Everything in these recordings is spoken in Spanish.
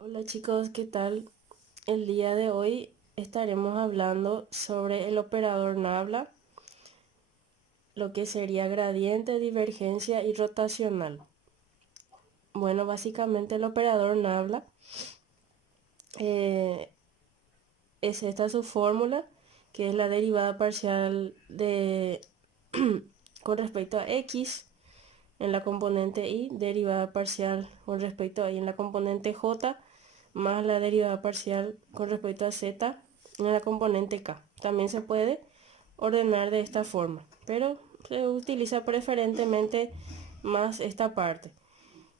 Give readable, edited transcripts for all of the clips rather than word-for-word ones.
Hola chicos, ¿qué tal? El día de hoy estaremos hablando sobre el operador Nabla, lo que sería gradiente, divergencia y rotacional. Bueno, básicamente el operador Nabla eh, es esta su fórmula, que es la derivada parcial de con respecto a x en la componente y, derivada parcial con respecto a y en la componente j, más la derivada parcial con respecto a z en la componente k. También se puede ordenar de esta forma, pero se utiliza preferentemente más esta parte.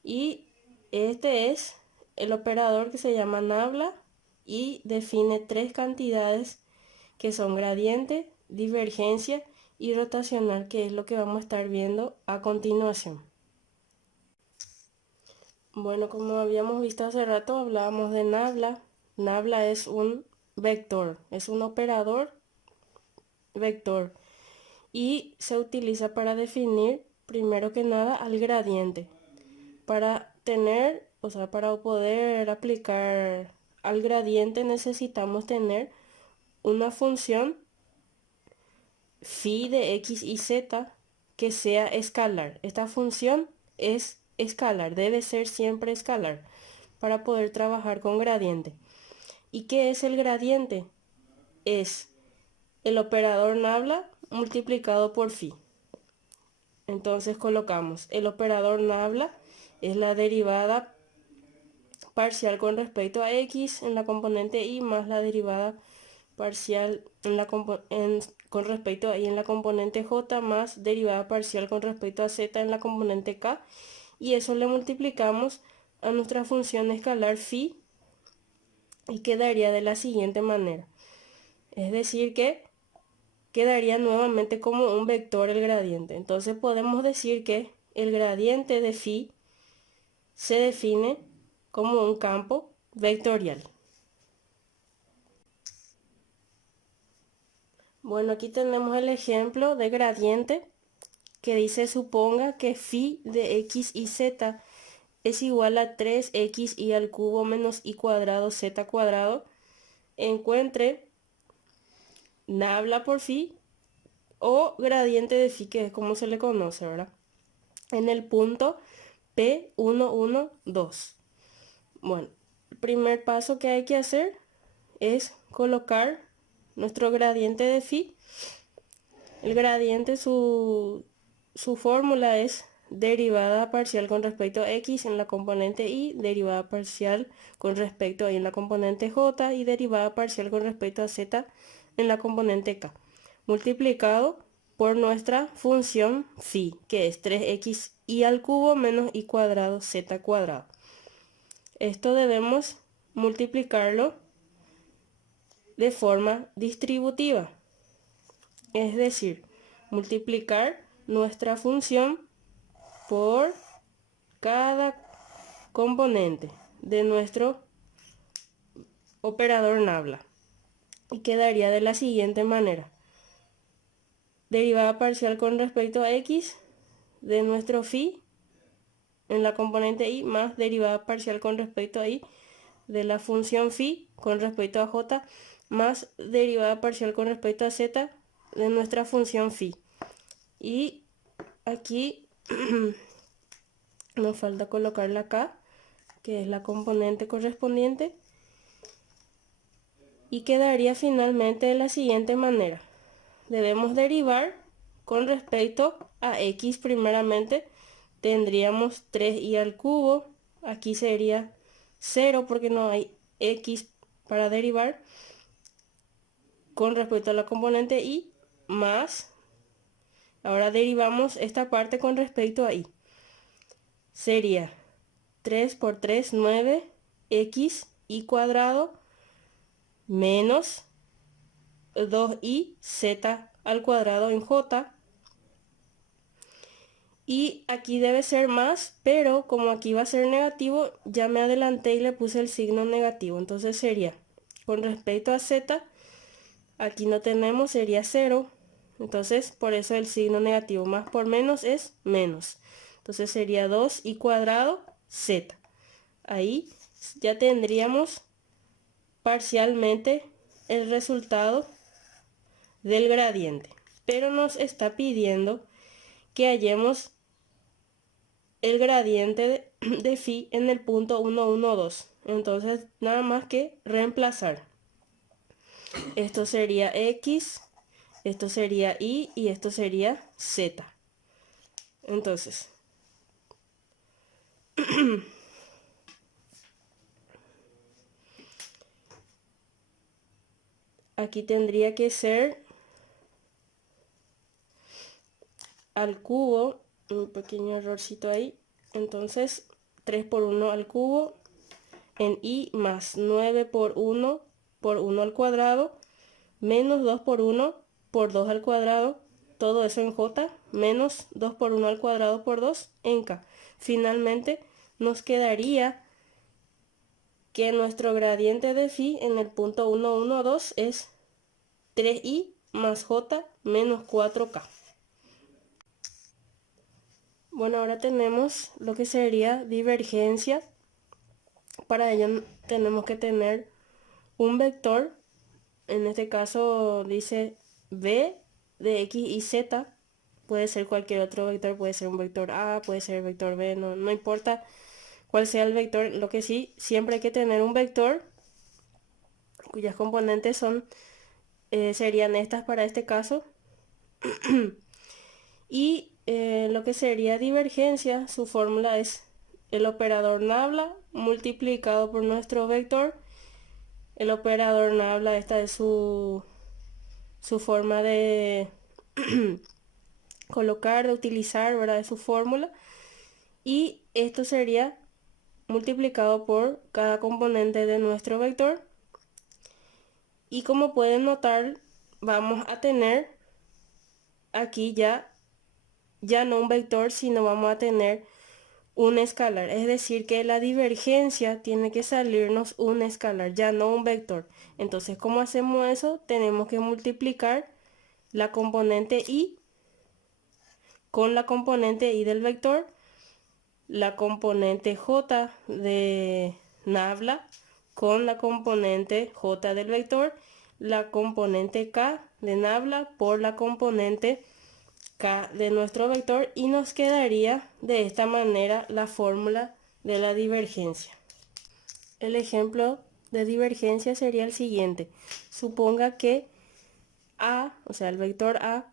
Y este es el operador que se llama nabla y define tres cantidades que son gradiente, divergencia y rotacional, que es lo que vamos a estar viendo a continuación. Bueno, como habíamos visto hace rato, hablábamos de nabla. Nabla es un vector, es un operador vector y se utiliza para definir primero que nada al gradiente. Para tener, o sea, para poder aplicar al gradiente necesitamos tener una función phi de x y z que sea escalar. Esta función es escalar, debe ser siempre escalar para poder trabajar con gradiente. ¿Y qué es el gradiente? Es el operador nabla multiplicado por phi. Entonces colocamos el operador nabla es la derivada parcial con respecto a x en la componente y más la derivada parcial con respecto a y en la componente j más derivada parcial con respecto a z en la componente k, y eso le multiplicamos a nuestra función escalar phi y quedaría de la siguiente manera. Es decir que quedaría nuevamente como un vector el gradiente. Entonces podemos decir que el gradiente de phi se define como un campo vectorial. Bueno, aquí tenemos el ejemplo de gradiente que dice: suponga que phi de x y z es igual a 3x al cubo menos y cuadrado z cuadrado. Encuentre nabla por phi o gradiente de phi, que es como se le conoce, ¿verdad? En el punto P112. Bueno, el primer paso que hay que hacer es colocar nuestro gradiente de phi. El gradiente, su fórmula es derivada parcial con respecto a x en la componente y, derivada parcial con respecto a y en la componente j y derivada parcial con respecto a z en la componente k, multiplicado por nuestra función phi, que es 3x y al cubo menos y cuadrado z cuadrado. Esto debemos multiplicarlo de forma distributiva, es decir, multiplicar nuestra función por cada componente de nuestro operador nabla, y quedaría de la siguiente manera: derivada parcial con respecto a x de nuestro phi en la componente y más derivada parcial con respecto a y de la función phi con respecto a j más derivada parcial con respecto a z de nuestra función phi. Y aquí nos falta colocarla acá, que es la componente correspondiente, y quedaría finalmente de la siguiente manera: debemos derivar con respecto a x primeramente. Tendríamos 3y al cubo, aquí sería 0 porque no hay x para derivar, con respecto a la componente y, más, ahora derivamos esta parte con respecto a y, sería 3 por 3, 9, x y cuadrado menos 2y z al cuadrado en j. Y aquí debe ser más, pero como aquí va a ser negativo, ya me adelanté y le puse el signo negativo. Entonces sería, con respecto a z, aquí no tenemos, sería 0. Entonces por eso el signo negativo, más por menos es menos. Entonces sería 2y cuadrado z. Ahí ya tendríamos parcialmente el resultado del gradiente, pero nos está pidiendo que hallemos el gradiente de phi en el punto 1, 1, 2. Entonces nada más que reemplazar. Esto sería x, esto sería y esto sería z. Entonces aquí tendría que ser al cubo, un pequeño errorcito ahí. Entonces 3 por 1 al cubo en y más 9 por 1 al cuadrado menos 2 por 1 por 2 al cuadrado, todo eso en j, menos 2 por 1 al cuadrado por 2 en k. Finalmente nos quedaría que nuestro gradiente de phi en el punto 1, 1, 2 es 3i más j menos 4k. Bueno, ahora tenemos lo que sería divergencia. Para ello tenemos que tener un vector, en este caso dice v de x y z, puede ser cualquier otro vector, puede ser un vector a, puede ser vector b, no importa cuál sea el vector, lo que sí, siempre hay que tener un vector cuyas componentes son, serían estas para este caso. Y lo que sería divergencia, su fórmula es el operador nabla multiplicado por nuestro vector. El operador nabla, esta es su forma de colocar, de utilizar, ¿verdad? Es su fórmula. Y esto sería multiplicado por cada componente de nuestro vector. Y como pueden notar, vamos a tener aquí ya no un vector, sino vamos a tener un escalar. Es decir, que la divergencia tiene que salirnos un escalar, ya no un vector. Entonces, ¿cómo hacemos eso? Tenemos que multiplicar la componente y con la componente y del vector, la componente j de nabla con la componente j del vector, la componente k de nabla por la componente k de nuestro vector, y nos quedaría de esta manera la fórmula de la divergencia. El ejemplo de divergencia sería el siguiente. Suponga que a, o sea, el vector a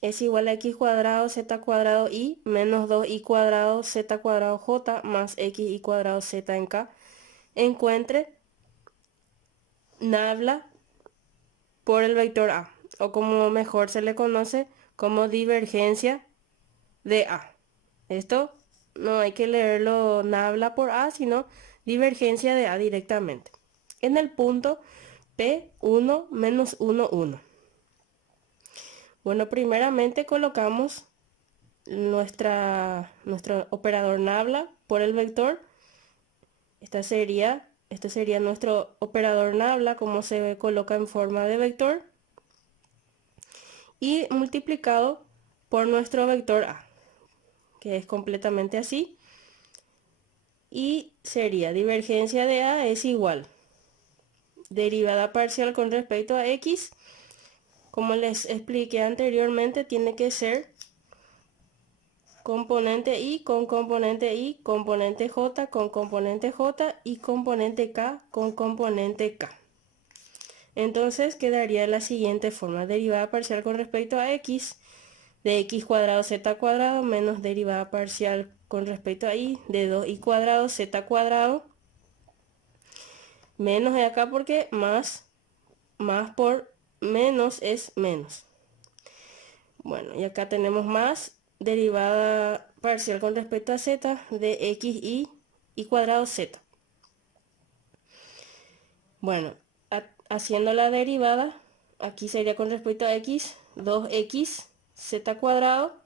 es igual a x cuadrado z cuadrado y menos 2y cuadrado z cuadrado j más xy cuadrado z en k. Encuentre nabla por el vector a, o como mejor se le conoce como divergencia de a. Esto no hay que leerlo nabla por a, sino divergencia de a directamente. En el punto P1 menos 1, 1. Bueno, primeramente colocamos nuestro operador nabla por el vector. Este sería nuestro operador nabla, como se coloca en forma de vector, y multiplicado por nuestro vector a, que es completamente así, y sería divergencia de a es igual derivada parcial con respecto a x. Como les expliqué anteriormente, tiene que ser componente y con componente y, componente j con componente j y componente k con componente k. Entonces quedaría la siguiente forma: derivada parcial con respecto a x de x cuadrado z cuadrado menos derivada parcial con respecto a y de 2y cuadrado z cuadrado, menos de acá porque más por menos es menos. Bueno, y acá tenemos más derivada parcial con respecto a z de x y cuadrado z. Bueno, haciendo la derivada, aquí sería con respecto a x 2x z cuadrado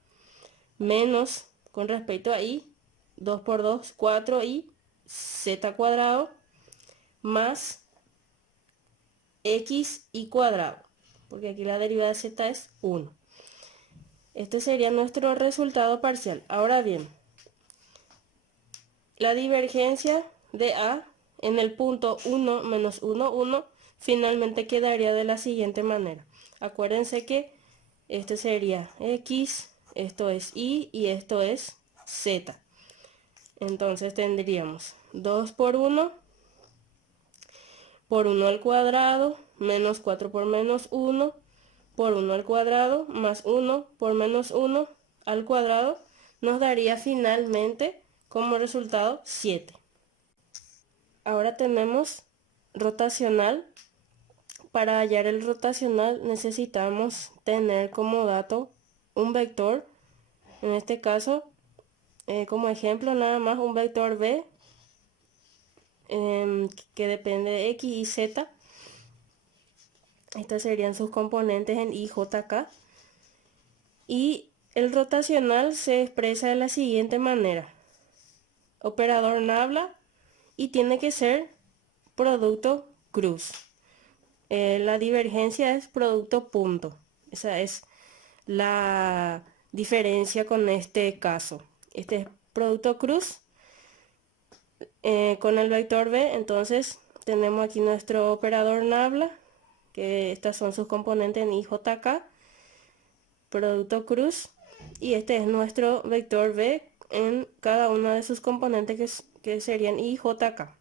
menos con respecto a y 2 por 2 4y z cuadrado más x y cuadrado, porque aquí la derivada de z es 1. Este sería nuestro resultado parcial. Ahora bien, la divergencia de a en el punto 1 menos 1, 1, finalmente quedaría de la siguiente manera. Acuérdense que este sería X, esto es Y y esto es Z. Entonces tendríamos 2 por 1 al cuadrado, menos 4 por menos 1, por 1 al cuadrado, más 1 por menos 1 al cuadrado, nos daría finalmente como resultado 7. Ahora tenemos rotacional. Para hallar el rotacional necesitamos tener como dato un vector, en este caso, como ejemplo nada más un vector b que depende de x y z. Estos serían sus componentes en i, j, k. Y el rotacional se expresa de la siguiente manera. Operador nabla y tiene que ser producto cruz. La divergencia es producto punto. Esa es la diferencia con este caso. Este es producto cruz con el vector b. Entonces tenemos aquí nuestro operador nabla, que estas son sus componentes en i, j, k, producto cruz, y este es nuestro vector b en cada una de sus componentes que serían i, j, k.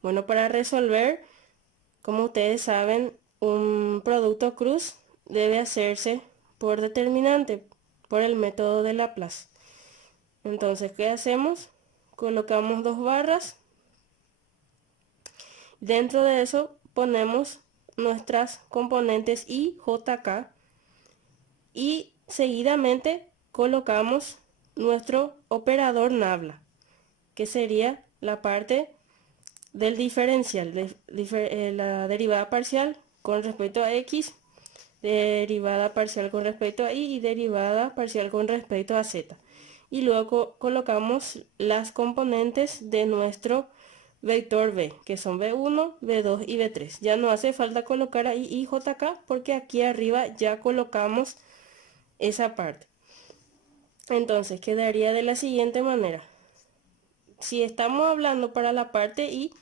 Bueno, para resolver, como ustedes saben, un producto cruz debe hacerse por determinante, por el método de Laplace. Entonces, ¿qué hacemos? Colocamos dos barras. Dentro de eso ponemos nuestras componentes i, j, k. Y seguidamente colocamos nuestro operador nabla, que sería la parte del diferencial, la derivada parcial con respecto a x, derivada parcial con respecto a y derivada parcial con respecto a z. Y luego colocamos las componentes de nuestro vector b, que son b1, b2 y b3. Ya no hace falta colocar ahí i, j, k, porque aquí arriba ya colocamos esa parte. Entonces quedaría de la siguiente manera. Si estamos hablando para la parte i,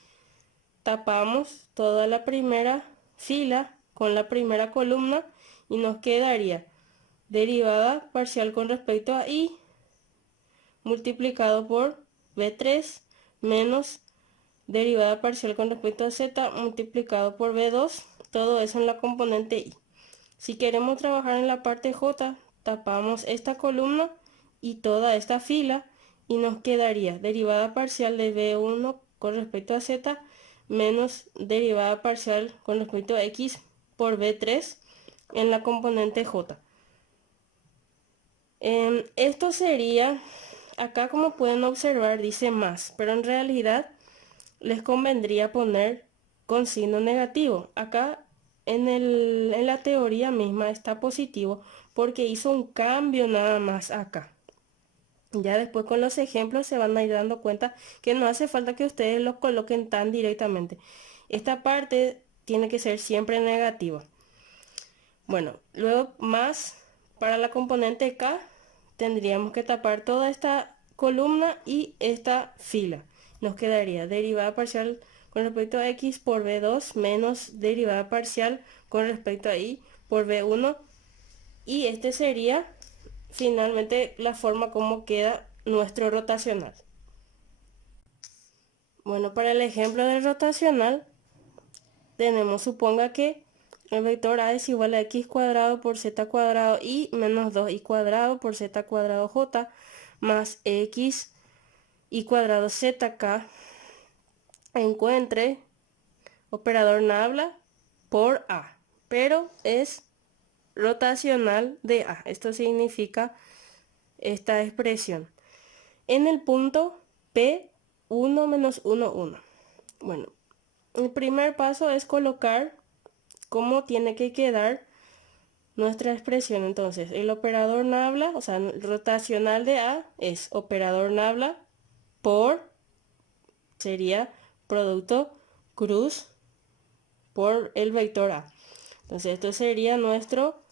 tapamos toda la primera fila con la primera columna y nos quedaría derivada parcial con respecto a i multiplicado por b3 menos derivada parcial con respecto a z multiplicado por b2, todo eso en la componente i. Si queremos trabajar en la parte j, tapamos esta columna y toda esta fila y nos quedaría derivada parcial de b1 con respecto a z menos derivada parcial con respecto a x por b3 en la componente j. Esto sería, acá como pueden observar dice más, pero en realidad les convendría poner con signo negativo. Acá en la teoría misma está positivo porque hizo un cambio nada más acá. Ya después con los ejemplos se van a ir dando cuenta que no hace falta que ustedes lo coloquen tan directamente. Esta parte tiene que ser siempre negativa. Bueno, luego más para la componente K tendríamos que tapar toda esta columna y esta fila. Nos quedaría derivada parcial con respecto a x por b2 menos derivada parcial con respecto a y por b1. Y este sería finalmente la forma como queda nuestro rotacional. Bueno, para el ejemplo del rotacional tenemos, suponga que el vector a es igual a x cuadrado por z cuadrado y menos 2y cuadrado por z cuadrado j más x y cuadrado zk. Encuentre operador nabla por a, pero es rotacional de a. Esto significa esta expresión en el punto P1 menos 1, 1. Bueno, el primer paso es colocar cómo tiene que quedar nuestra expresión. Entonces, el operador nabla, o sea, el rotacional de a es operador nabla por, sería producto cruz por el vector a. Entonces, esto sería nuestro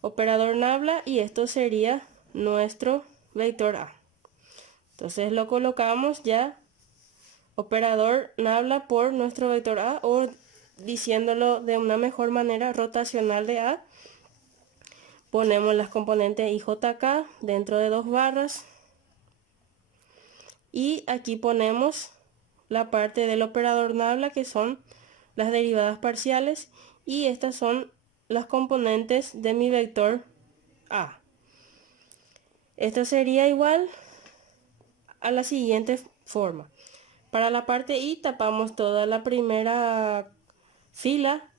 operador nabla y esto sería nuestro vector a. Entonces lo colocamos ya operador nabla por nuestro vector A, o diciéndolo de una mejor manera, rotacional de A. Ponemos las componentes IJK dentro de dos barras. Y aquí ponemos la parte del operador nabla, que son las derivadas parciales. Y estas son las componentes de mi vector A. Esto sería igual a la siguiente forma. Para la parte I tapamos toda la primera fila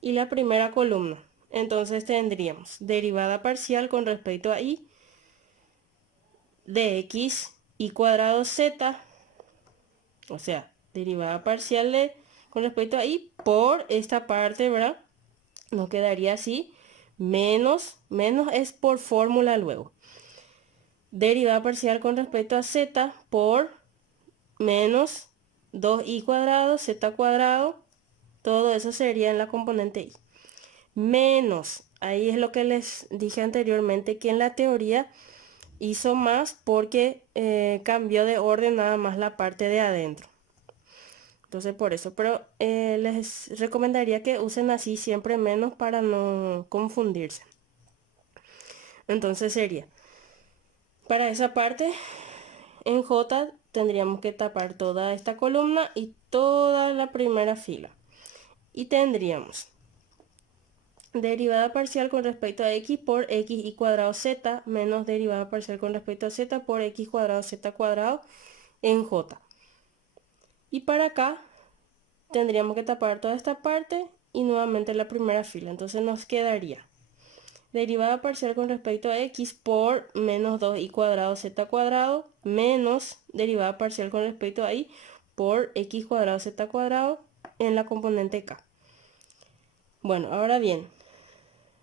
y la primera columna. Entonces tendríamos derivada parcial con respecto a I de x y cuadrado z, o sea, derivada parcial de con respecto a I por esta parte, ¿verdad? Nos quedaría así, menos es por fórmula luego. Derivada parcial con respecto a z por menos 2i cuadrado, z cuadrado, todo eso sería en la componente I. Menos, ahí es lo que les dije anteriormente, que en la teoría hizo más porque cambió de orden nada más la parte de adentro. Entonces por eso, pero les recomendaría que usen así siempre menos para no confundirse. Entonces sería, para esa parte, en J tendríamos que tapar toda esta columna y toda la primera fila. Y tendríamos derivada parcial con respecto a x por x y cuadrado z menos derivada parcial con respecto a z por x cuadrado z cuadrado en J. Y para acá tendríamos que tapar toda esta parte y nuevamente la primera fila. Entonces nos quedaría derivada parcial con respecto a x por menos 2i cuadrado z cuadrado menos derivada parcial con respecto a y por x cuadrado z cuadrado en la componente k. Bueno, ahora bien,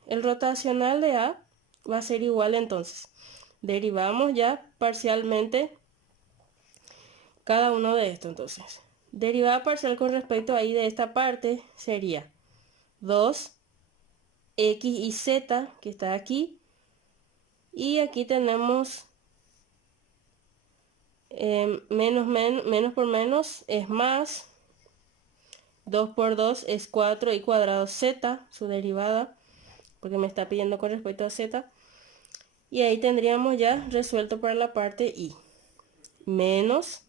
el rotacional de A va a ser igual, entonces derivamos ya parcialmente cada uno de estos. Entonces, derivada parcial con respecto a y de esta parte sería 2x y z, que está aquí, y aquí tenemos menos por menos es más, 2 por 2 es 4 y cuadrado z, su derivada, porque me está pidiendo con respecto a z. Y ahí tendríamos ya resuelto para la parte y. Menos,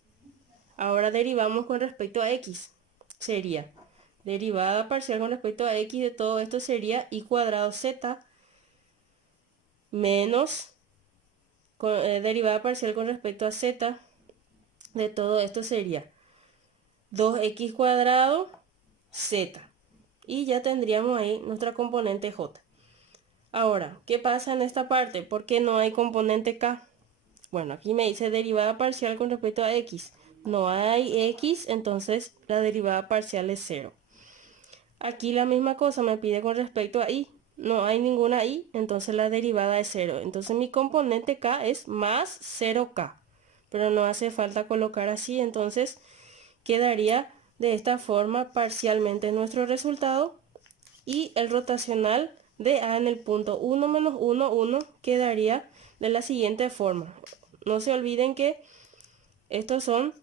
ahora derivamos con respecto a x. Sería derivada parcial con respecto a x de todo esto sería y cuadrado z menos derivada parcial con respecto a z de todo esto sería 2x cuadrado z. Y ya tendríamos ahí nuestra componente j. Ahora, ¿qué pasa en esta parte? ¿Por qué no hay componente k? Bueno, aquí me dice derivada parcial con respecto a x. No hay x, entonces la derivada parcial es 0. Aquí la misma cosa me pide con respecto a y. No hay ninguna y, entonces la derivada es 0. Entonces mi componente k es más 0k. Pero no hace falta colocar así, entonces quedaría de esta forma parcialmente nuestro resultado. Y el rotacional de A en el punto 1 menos 1, 1 quedaría de la siguiente forma. No se olviden que estos son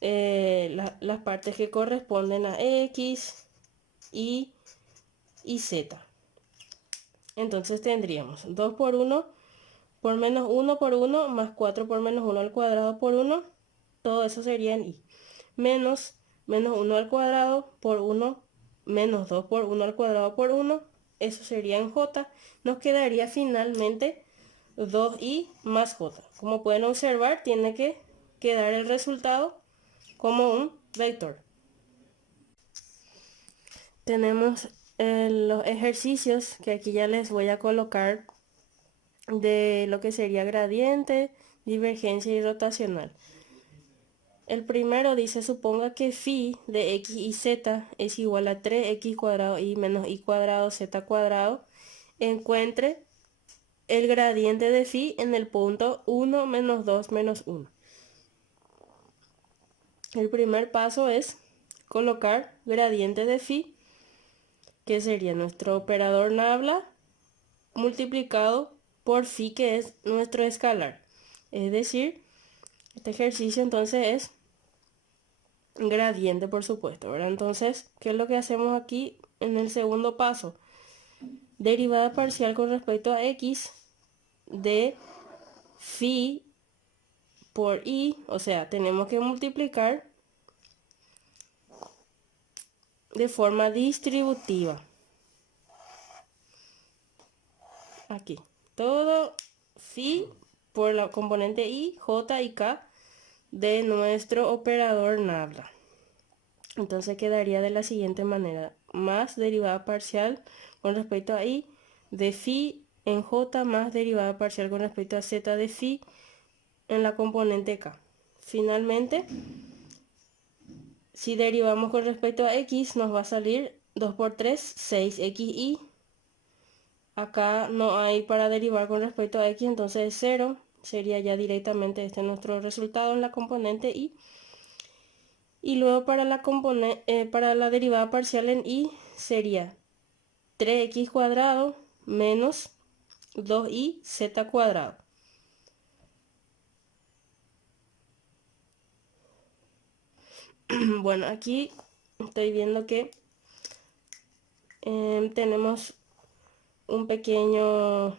las partes que corresponden a X, Y y Z. Entonces tendríamos 2 por 1 por menos 1 por 1 más 4 por menos 1 al cuadrado por 1. Todo eso sería en Y. Menos 1 al cuadrado por 1 menos 2 por 1 al cuadrado por 1. Eso sería en J. Nos quedaría finalmente 2i más j. Como pueden observar, tiene que quedar el resultado como un vector. Tenemos los ejercicios que aquí ya les voy a colocar de lo que sería gradiente, divergencia y rotacional. El primero dice, suponga que phi de x y z es igual a 3x cuadrado y menos y cuadrado z cuadrado. Encuentre el gradiente de phi en el punto 1 menos 2 menos 1. El primer paso es colocar gradiente de phi, que sería nuestro operador nabla multiplicado por phi, que es nuestro escalar. Es decir, este ejercicio entonces es gradiente, por supuesto, ¿verdad? Entonces, ¿qué es lo que hacemos aquí en el segundo paso? Derivada parcial con respecto a x de phi por i, o sea, tenemos que multiplicar de forma distributiva. Aquí, todo phi por la componente i, j y k de nuestro operador nabla. Entonces quedaría de la siguiente manera: más derivada parcial con respecto a i de phi en j más derivada parcial con respecto a z de phi en la componente k. Finalmente, si derivamos con respecto a x, nos va a salir 2 por 3, 6xy. Acá no hay para derivar con respecto a x, entonces es 0. Sería ya directamente este nuestro resultado en la componente y. Y luego para la derivada parcial en y sería 3x cuadrado menos 2y z cuadrado. Bueno, aquí estoy viendo que tenemos un pequeño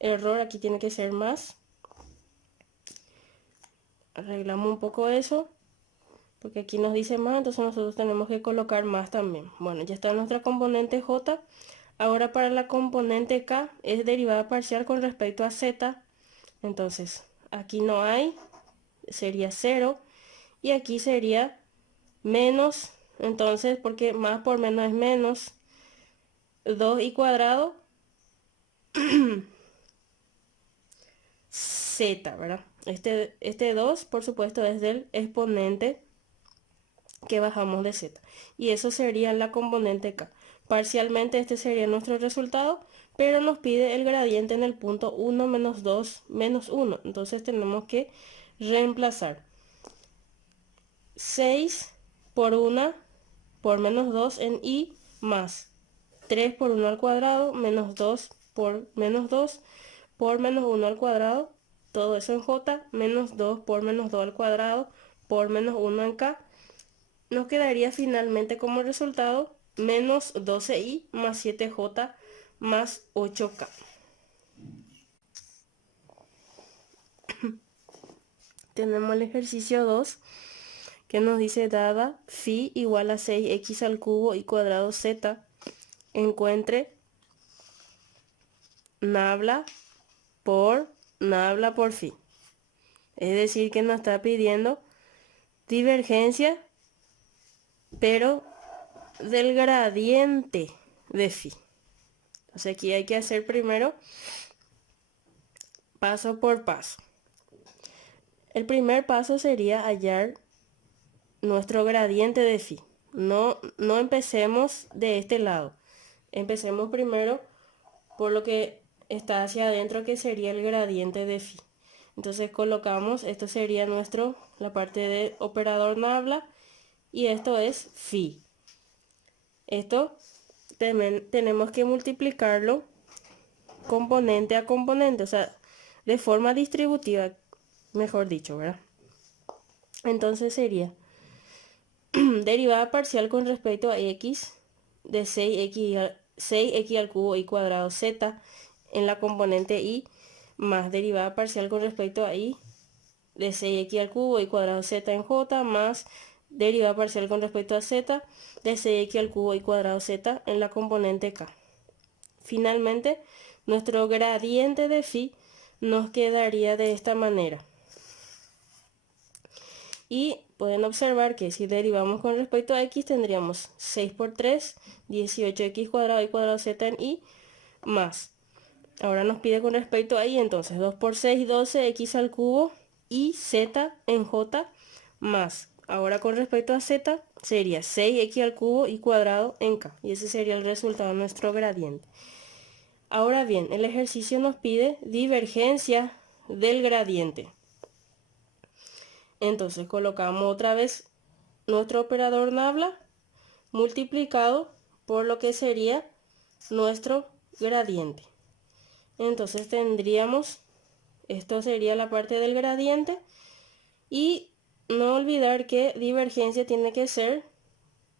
error, aquí tiene que ser más. Arreglamos un poco eso, porque aquí nos dice más, entonces nosotros tenemos que colocar más también. Bueno, ya está nuestra componente j. Ahora para la componente k es derivada parcial con respecto a z. Entonces aquí no hay, sería 0. Y aquí sería menos, entonces porque más por menos es menos 2y cuadrado z, ¿verdad? Este 2 por supuesto es del exponente que bajamos de z, y eso sería la componente k. Parcialmente este sería nuestro resultado, pero nos pide el gradiente en el punto 1 menos 2 menos 1, entonces tenemos que reemplazar 6 por 1 por menos 2 en y más 3 por 1 al cuadrado menos 2 por menos 2 por menos 1 al cuadrado, todo eso en j, menos 2 por menos 2 al cuadrado por menos 1 en k. Nos quedaría finalmente como resultado menos 12i más 7j más 8k. Tenemos el ejercicio 2 que nos dice: dada phi igual a 6x al cubo y cuadrado z, encuentre nabla por phi. Es decir, que nos está pidiendo divergencia, pero del gradiente de phi. Entonces aquí hay que hacer primero paso por paso. El primer paso sería hallar nuestro gradiente de phi. No empecemos de este lado. Empecemos primero por lo que está hacia adentro, que sería el gradiente de phi. Entonces colocamos, esto sería la parte de operador nabla, y esto es phi. Esto tenemos que multiplicarlo componente a componente, o sea, de forma distributiva, mejor dicho, ¿verdad? Entonces sería derivada parcial con respecto a x de 6x al cubo y cuadrado z en la componente y, más derivada parcial con respecto a y de 6x al cubo y cuadrado z en j, más derivada parcial con respecto a z de 6x al cubo y cuadrado z en la componente k. Finalmente, nuestro gradiente de phi nos quedaría de esta manera. Y pueden observar que si derivamos con respecto a x, tendríamos 6 por 3, 18x cuadrado y cuadrado z en y, más. Ahora nos pide con respecto a y, entonces 2 por 6, 12x al cubo y z en j, más. Ahora con respecto a z sería 6x al cubo y cuadrado en k. Y ese sería el resultado de nuestro gradiente. Ahora bien, el ejercicio nos pide divergencia del gradiente. Entonces colocamos otra vez nuestro operador nabla multiplicado por lo que sería nuestro gradiente. Entonces tendríamos, esto sería la parte del gradiente, y no olvidar que divergencia tiene que ser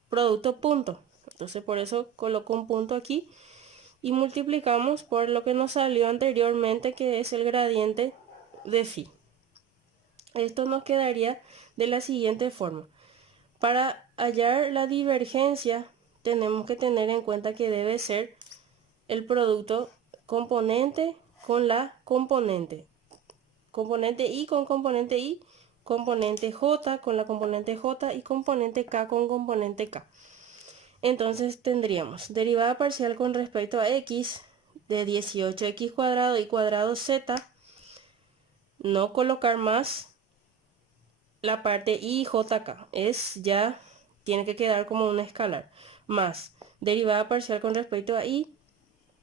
producto punto. Entonces por eso coloco un punto aquí y multiplicamos por lo que nos salió anteriormente, que es el gradiente de phi. Esto nos quedaría de la siguiente forma. Para hallar la divergencia tenemos que tener en cuenta que debe ser el producto componente con la componente. Componente I con componente I, componente J con la componente J y componente K con componente K. Entonces tendríamos derivada parcial con respecto a x de 18x cuadrado y cuadrado z, no colocar más la parte i y j acá, ya tiene que quedar como un escalar, más derivada parcial con respecto a i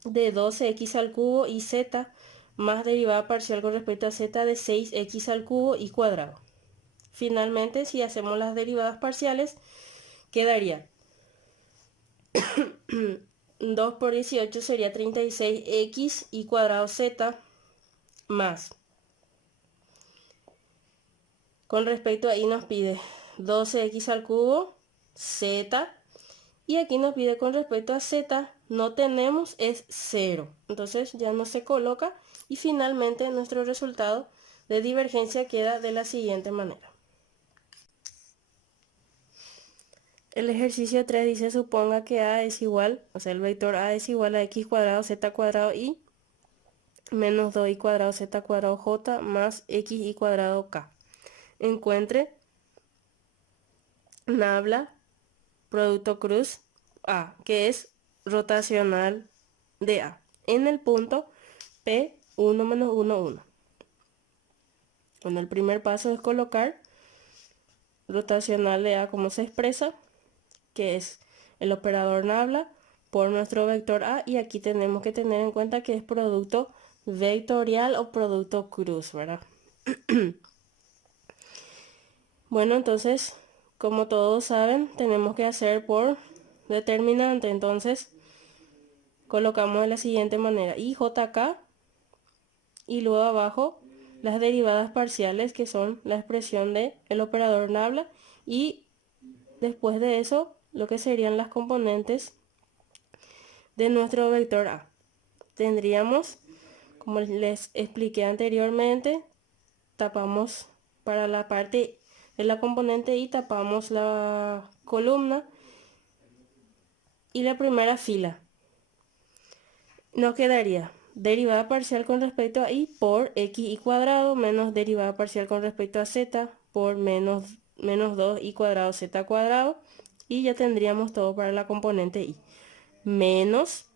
de 12x al cubo y z, más derivada parcial con respecto a z de 6x al cubo y cuadrado. Finalmente, si hacemos las derivadas parciales, quedaría 2 por 18 sería 36x y cuadrado z, más, con respecto a i nos pide 12x al cubo, z, y aquí nos pide con respecto a z, no tenemos, es 0. Entonces ya no se coloca y finalmente nuestro resultado de divergencia queda de la siguiente manera. El ejercicio 3 dice suponga que a es igual, o sea el vector a es igual a x cuadrado z cuadrado y menos 2y cuadrado z cuadrado j más x y cuadrado k. Encuentre nabla producto cruz a, que es rotacional de a, en el punto P1 menos 1, 1. Bueno, el primer paso es colocar rotacional de a como se expresa, que es el operador nabla por nuestro vector a, y aquí tenemos que tener en cuenta que es producto vectorial o producto cruz, ¿verdad? Bueno, entonces, como todos saben, tenemos que hacer por determinante. Entonces, colocamos de la siguiente manera: IJK, y luego abajo las derivadas parciales, que son la expresión de el operador nabla, y después de eso, lo que serían las componentes de nuestro vector A. Tendríamos, como les expliqué anteriormente, tapamos para la parte de la componente I, tapamos la columna y la primera fila. Nos quedaría derivada parcial con respecto a I por x y cuadrado menos derivada parcial con respecto a z por menos 2y cuadrado z cuadrado, y ya tendríamos todo para la componente I. Menos,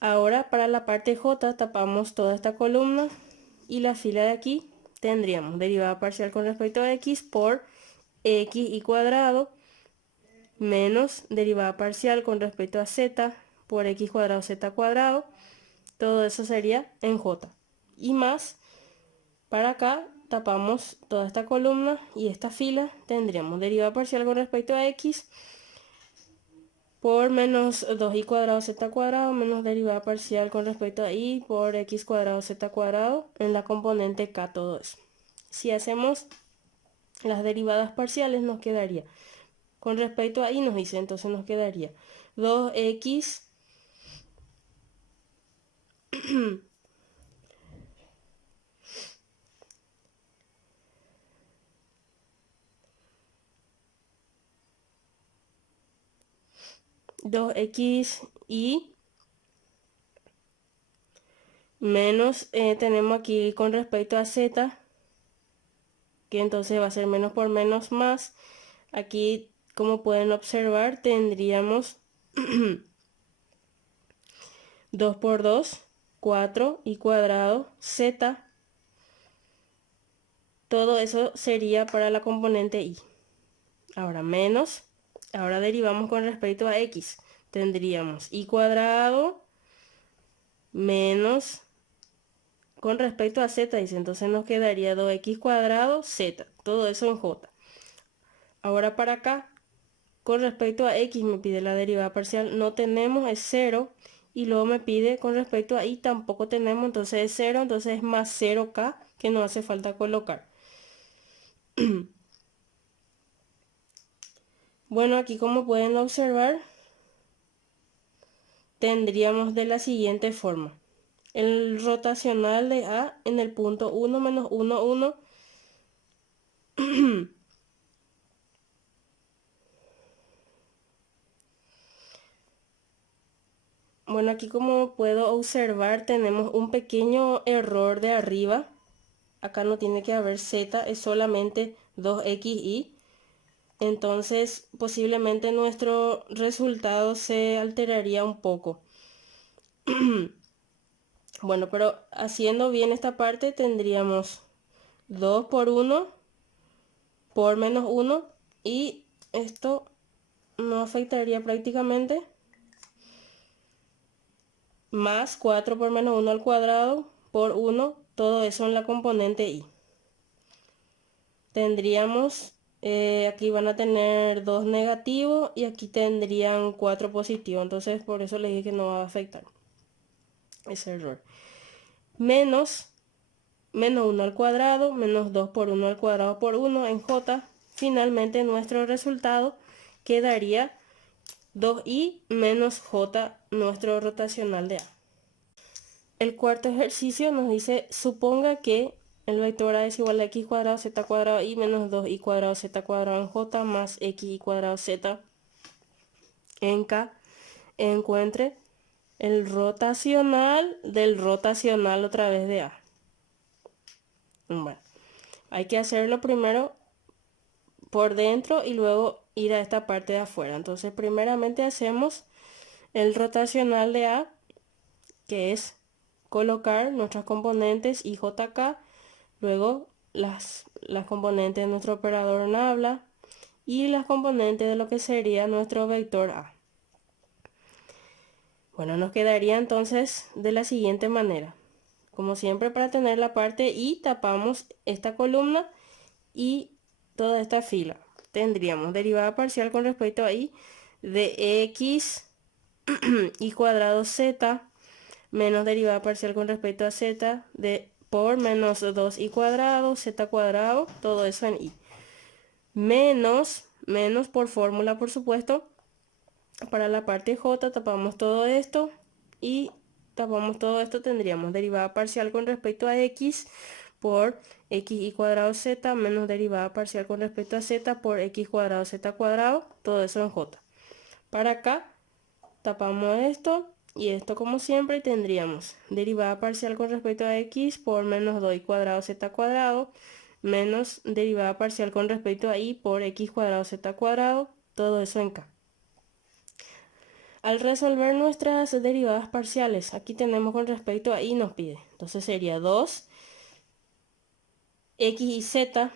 ahora para la parte j tapamos toda esta columna y la fila de aquí tendríamos derivada parcial con respecto a x por x y cuadrado menos derivada parcial con respecto a z por x cuadrado z cuadrado. Todo eso sería en j. Y más, para acá tapamos toda esta columna y esta fila, tendríamos derivada parcial con respecto a x por menos 2y cuadrado z cuadrado menos derivada parcial con respecto a y por x cuadrado z cuadrado en la componente k, todo eso. Si hacemos las derivadas parciales nos quedaría, con respecto a y nos dice, entonces nos quedaría 2x 2x y menos, tenemos aquí con respecto a z, que entonces va a ser menos por menos más. Aquí, como pueden observar, tendríamos 2 por 2, 4 y cuadrado z. Todo eso sería para la componente y. Ahora menos, ahora derivamos con respecto a x. Tendríamos y cuadrado menos con respecto a z, dice, entonces nos quedaría 2x cuadrado z, todo eso en j. Ahora para acá, con respecto a x me pide la derivada parcial, no tenemos, es 0, y luego me pide con respecto a y, tampoco tenemos, entonces es 0, entonces es más 0k, que no hace falta colocar. Bueno, aquí como pueden observar, tendríamos de la siguiente forma. El rotacional de A en el punto 1 menos 1, 1. Bueno, aquí como puedo observar tenemos un pequeño error de arriba. Acá no tiene que haber z, es solamente 2xy. Entonces posiblemente nuestro resultado se alteraría un poco. Bueno, pero haciendo bien esta parte tendríamos 2 por 1 por menos 1 y esto no afectaría prácticamente. Más 4 por menos 1 al cuadrado por 1, todo eso en la componente y. Tendríamos, aquí van a tener 2 negativos y aquí tendrían 4 positivos, entonces por eso les dije que no va a afectar ese error. Menos 1 al cuadrado, menos 2 por 1 al cuadrado por 1 en j. Finalmente nuestro resultado quedaría 2i menos j, nuestro rotacional de A. El cuarto ejercicio nos dice, suponga que el vector A es igual a x cuadrado z cuadrado y menos 2y cuadrado z cuadrado en j más xy cuadrado z en k. Encuentre el rotacional del rotacional otra vez de A. Bueno, hay que hacerlo primero por dentro y luego ir a esta parte de afuera. Entonces primeramente hacemos el rotacional de A, que es colocar nuestras componentes y jk, luego las componentes de nuestro operador nabla y las componentes de lo que sería nuestro vector A. Bueno, nos quedaría entonces de la siguiente manera. Como siempre, para tener la parte y tapamos esta columna y toda esta fila. Tendríamos derivada parcial con respecto a y de x y cuadrado z menos derivada parcial con respecto a z de por menos 2y cuadrado, z cuadrado, todo eso en y. Menos por fórmula, por supuesto. Para la parte j tapamos todo esto y tapamos todo esto, tendríamos derivada parcial con respecto a x por x y cuadrado z menos derivada parcial con respecto a z por x cuadrado z cuadrado, todo eso en j. Para acá tapamos esto y esto como siempre, tendríamos derivada parcial con respecto a x por menos 2y cuadrado z cuadrado menos derivada parcial con respecto a y por x cuadrado z cuadrado, todo eso en k. Al resolver nuestras derivadas parciales, aquí tenemos con respecto a y nos pide, entonces sería 2 x y z.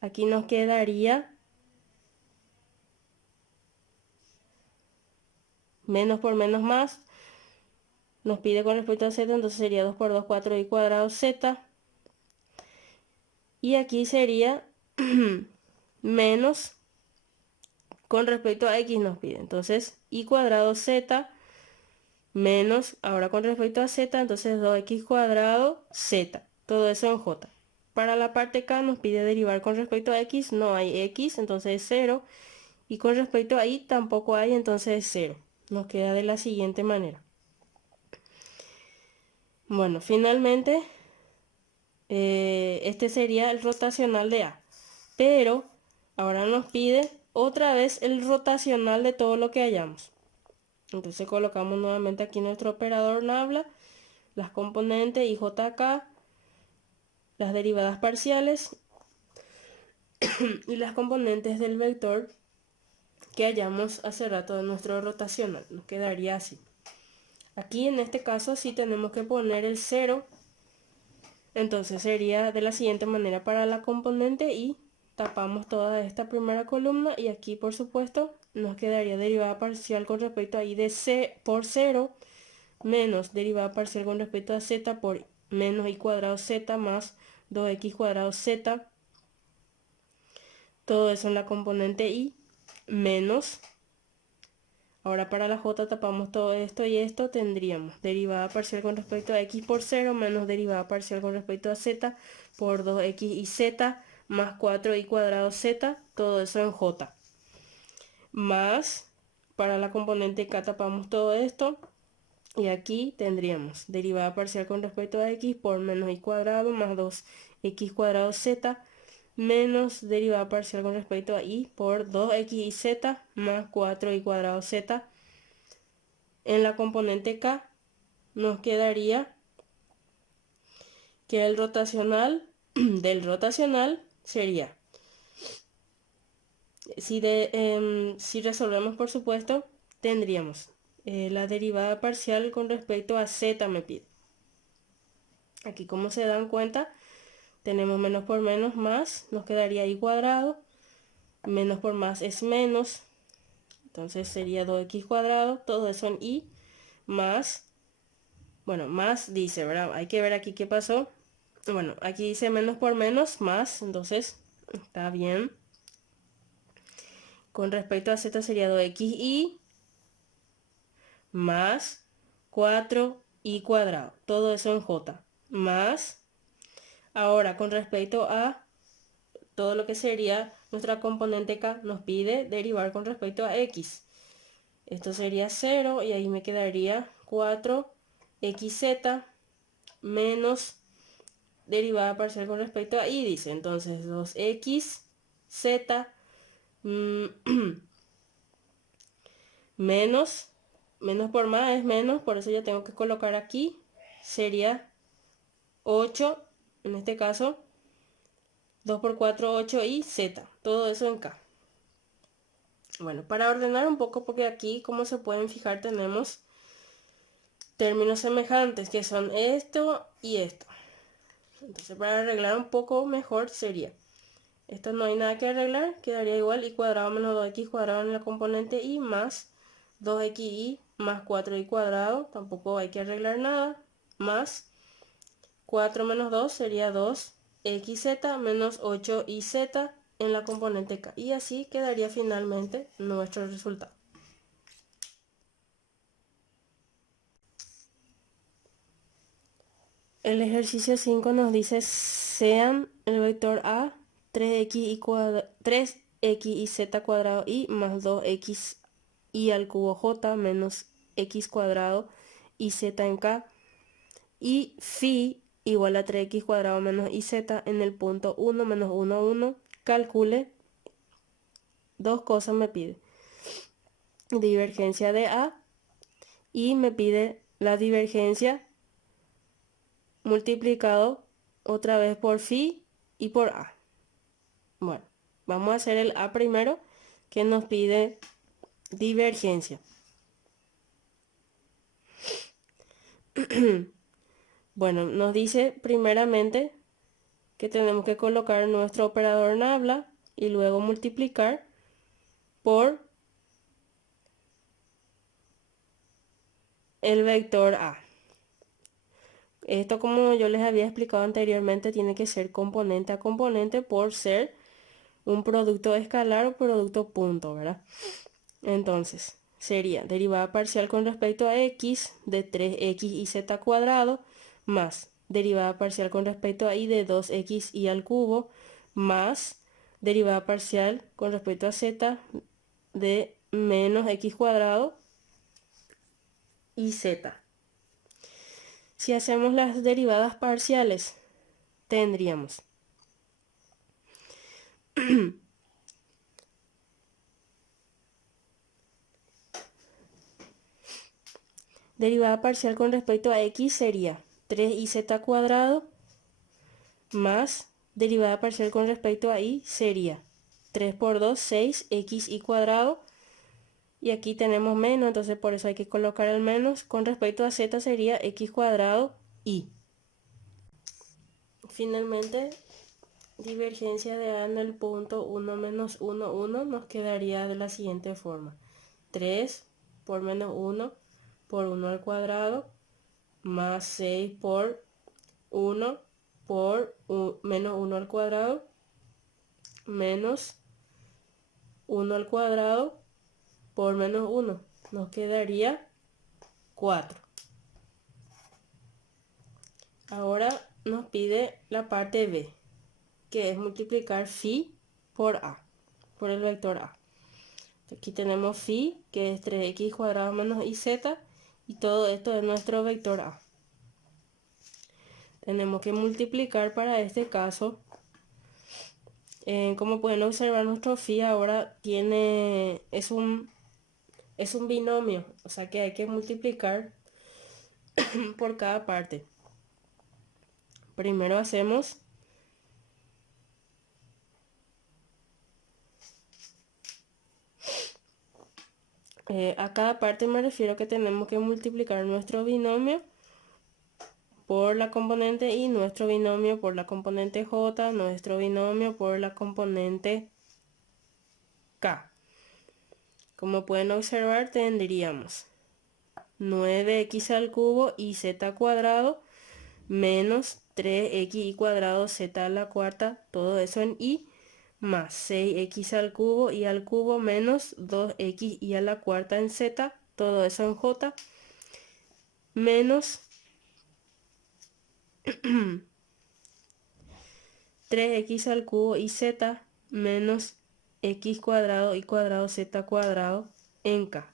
Aquí nos quedaría menos por menos más, nos pide con respecto a z, entonces sería 2 por 2, 4y cuadrado z. Y aquí sería menos con respecto a x nos pide, entonces y cuadrado z menos, ahora con respecto a z, entonces 2x cuadrado z, todo eso en j. Para la parte k nos pide derivar con respecto a x, no hay x, entonces es 0. Y con respecto a y tampoco hay, entonces es 0. Nos queda de la siguiente manera. Bueno, finalmente, este sería el rotacional de A. Pero ahora nos pide otra vez el rotacional de todo lo que hayamos. Entonces colocamos nuevamente aquí nuestro operador nabla, las componentes y jk, las derivadas parciales y las componentes del vector que hayamos hace rato de nuestro rotacional. Nos quedaría así. Aquí en este caso sí tenemos que poner el 0. Entonces sería de la siguiente manera para la componente y tapamos toda esta primera columna y aquí por supuesto nos quedaría derivada parcial con respecto a y de c por 0 menos derivada parcial con respecto a z por menos y cuadrado z más 2x cuadrado z, todo eso en la componente y menos, Ahora para la j tapamos todo esto y esto, tendríamos derivada parcial con respecto a x por 0 menos derivada parcial con respecto a z por 2x y z más 4y cuadrado z, todo eso en j. Más, para la componente k tapamos todo esto y aquí tendríamos derivada parcial con respecto a x por menos y cuadrado más 2x cuadrado z menos derivada parcial con respecto a y por 2x y z más 4y cuadrado z. En la componente k nos quedaría que el rotacional del rotacional sería, si resolvemos por supuesto, tendríamos la derivada parcial con respecto a z me pide. Aquí como se dan cuenta, tenemos menos por menos más, nos quedaría y cuadrado, menos por más es menos, entonces sería 2x cuadrado, todo eso en y, más, bueno, más dice, ¿verdad? Hay que ver aquí qué pasó. Bueno, aquí dice menos por menos, más, entonces está bien. Con respecto a z sería 2xy más 4y cuadrado, todo eso en j, más, ahora con respecto a todo lo que sería nuestra componente k, nos pide derivar con respecto a x. Esto sería 0 y ahí me quedaría 4xz menos derivada parcial con respecto a y, dice. Entonces 2xz menos, menos por más es menos, por eso ya tengo que colocar aquí, sería 8, en este caso 2 por 4, 8 y z, todo eso en k. Bueno, para ordenar un poco, porque aquí, como se pueden fijar, tenemos términos semejantes, que son esto y esto. Entonces, para arreglar un poco mejor sería, esto no hay nada que arreglar, quedaría igual y cuadrado menos 2x cuadrado en la componente y más 2xy más 4y cuadrado, tampoco hay que arreglar nada, más 4 menos 2 sería 2xz menos 8yz en la componente k. Y así quedaría finalmente nuestro resultado. El ejercicio 5 nos dice sean el vector a 3x y z cuadrado y más 2x y al cubo j menos x cuadrado y z en k y phi igual a 3x cuadrado menos y z en el punto 1 menos 1, 1. Calcule dos cosas, me pide divergencia de a y me pide la divergencia multiplicado otra vez por phi y por a. Bueno, vamos a hacer el a primero, que nos pide divergencia. Bueno, nos dice primeramente que tenemos que colocar nuestro operador nabla y luego multiplicar por el vector a. Esto, como yo les había explicado anteriormente, tiene que ser componente a componente por ser un producto escalar o producto punto, ¿verdad? Entonces, sería derivada parcial con respecto a x de 3x y z cuadrado más derivada parcial con respecto a y de 2x y al cubo más derivada parcial con respecto a z de menos x cuadrado y z. Si hacemos las derivadas parciales, tendríamos derivada parcial con respecto a x sería 3yz cuadrado más derivada parcial con respecto a y sería 3 por 2, 6xy cuadrado. Y aquí tenemos menos, entonces por eso hay que colocar el menos. Con respecto a z sería x cuadrado y. Finalmente, divergencia de a en el punto 1 menos 1, 1 nos quedaría de la siguiente forma. 3 por menos 1 por 1 al cuadrado más 6 por 1 por menos 1 al cuadrado menos 1 al cuadrado por menos 1. nos quedaría 4. Ahora nos pide la parte B, que es multiplicar phi por a, por el vector a. Aquí tenemos phi, que es 3x cuadrado menos iz, y todo esto es nuestro vector a. Tenemos que multiplicar para este caso. Como pueden observar, nuestro phi ahora es un binomio, o sea que hay que multiplicar por cada parte. Primero hacemos a cada parte, me refiero que tenemos que multiplicar nuestro binomio por la componente y, nuestro binomio por la componente j, nuestro binomio por la componente k. Como pueden observar, tendríamos 9x al cubo y z cuadrado menos 3x cuadrado z a la cuarta, todo eso en y, más 6x al cubo y al cubo menos 2x y a la cuarta en z, todo eso en j, menos 3x al cubo y z menos x cuadrado y cuadrado z cuadrado en k.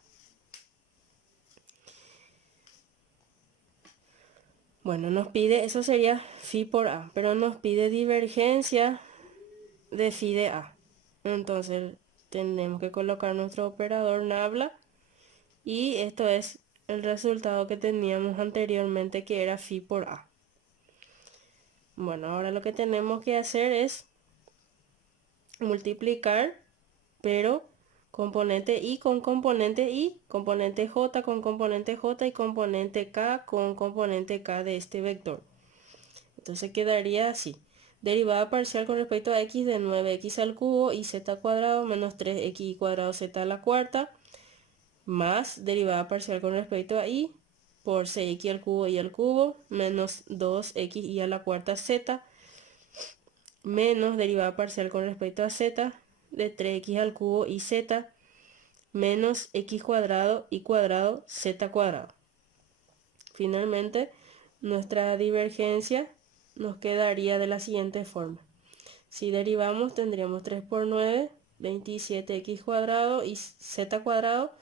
Bueno, nos pide, eso sería phi por a, pero nos pide divergencia de phi de a. Entonces tenemos que colocar nuestro operador nabla y esto es el resultado que teníamos anteriormente, que era phi por a. Bueno, ahora lo que tenemos que hacer es multiplicar, pero componente i con componente i, componente j con componente j y componente k con componente k de este vector. Entonces quedaría así: derivada parcial con respecto a x de 9x al cubo y z cuadrado menos 3x cuadrado z a la cuarta, más derivada parcial con respecto a y por 6x al cubo y al cubo menos 2x y a la cuarta z, menos derivada parcial con respecto a z de 3x al cubo y z menos x cuadrado y cuadrado z cuadrado. Finalmente, nuestra divergencia nos quedaría de la siguiente forma. Si derivamos, tendríamos 3 por 9, 27x cuadrado y z cuadrado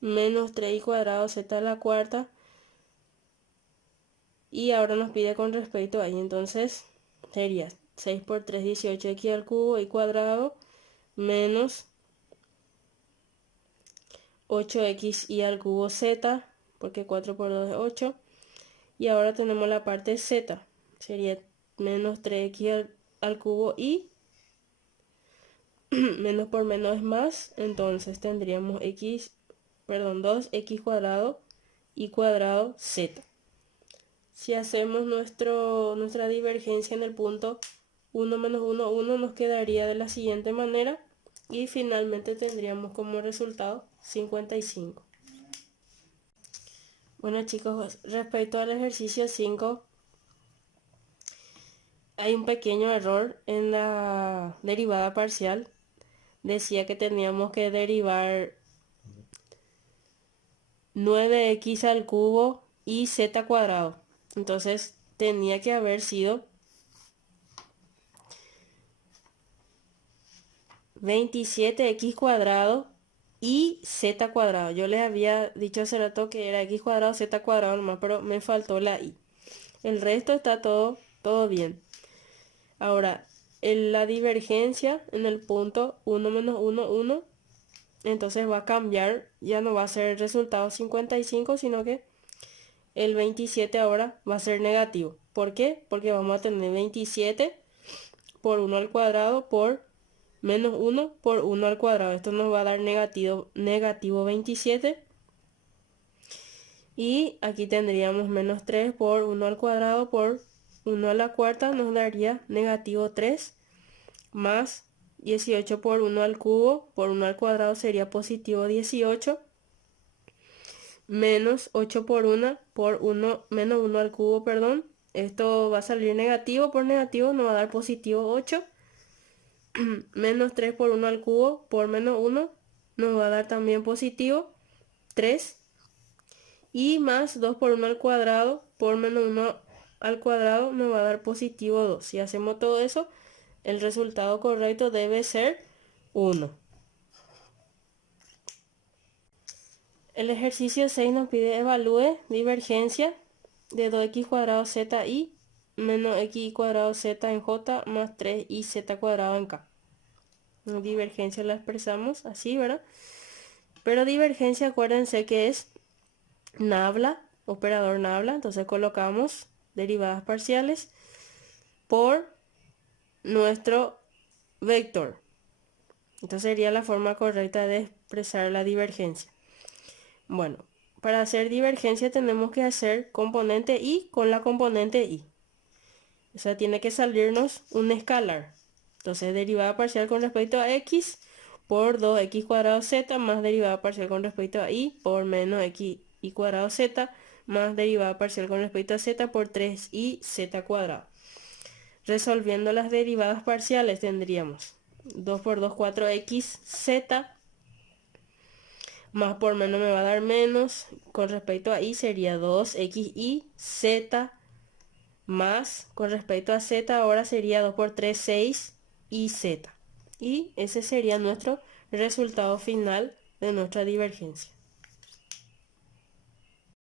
menos 3y cuadrado z a la cuarta, y ahora nos pide con respecto a y, entonces sería 6 por 3, 18x al cubo y cuadrado menos 8x y al cubo z, porque 4 por 2 es 8, y ahora tenemos la parte z, sería menos 3x al cubo y menos por menos es más, entonces tendríamos 2x cuadrado y cuadrado z. Si hacemos nuestra divergencia en el punto 1 menos 1, 1, nos quedaría de la siguiente manera, y finalmente tendríamos como resultado 55. Bueno chicos, respecto al ejercicio 5, hay un pequeño error en la derivada parcial. Decía que teníamos que derivar 9x al cubo y z cuadrado. Entonces tenía que haber sido 27x cuadrado y z cuadrado. Yo les había dicho hace rato que era x cuadrado, z cuadrado nomás, pero me faltó la y. El resto está todo bien. Ahora, en la divergencia en el punto 1 menos 1, 1, entonces va a cambiar, ya no va a ser el resultado 55, sino que el 27 ahora va a ser negativo. ¿Por qué? Porque vamos a tener 27 por 1 al cuadrado por menos 1 por 1 al cuadrado. Esto nos va a dar negativo 27. Y aquí tendríamos menos 3 por 1 al cuadrado por 1 a la cuarta, nos daría negativo 3, más 18 por 1 al cubo por 1 al cuadrado sería positivo 18. menos 8 por 1 por 1 menos 1 al cubo, perdón. Esto va a salir negativo por negativo, nos va a dar positivo 8. Menos 3 por 1 al cubo por menos 1 nos va a dar también positivo 3. Y más 2 por 1 al cuadrado por menos 1 al cuadrado nos va a dar positivo 2. Si hacemos todo eso, el resultado correcto debe ser 1. El ejercicio 6 nos pide evalúe divergencia de 2x cuadrado z y menos x cuadrado z en j más 3y cuadrado en k. Divergencia la expresamos así, ¿verdad? Pero divergencia, acuérdense que es nabla, operador nabla. Entonces colocamos derivadas parciales por nuestro vector. Entonces sería la forma correcta de expresar la divergencia. Bueno, para hacer divergencia tenemos que hacer componente y con la componente y. O sea, tiene que salirnos un escalar. Entonces, derivada parcial con respecto a x por 2x cuadrado z más derivada parcial con respecto a y por menos x y cuadrado z más derivada parcial con respecto a z por 3y z cuadrado. Resolviendo las derivadas parciales tendríamos 2 por 2, 4x z más por menos me va a dar menos, con respecto a y sería 2x y z más, con respecto a z ahora sería 2 por 3, 6 y z. Y ese sería nuestro resultado final de nuestra divergencia.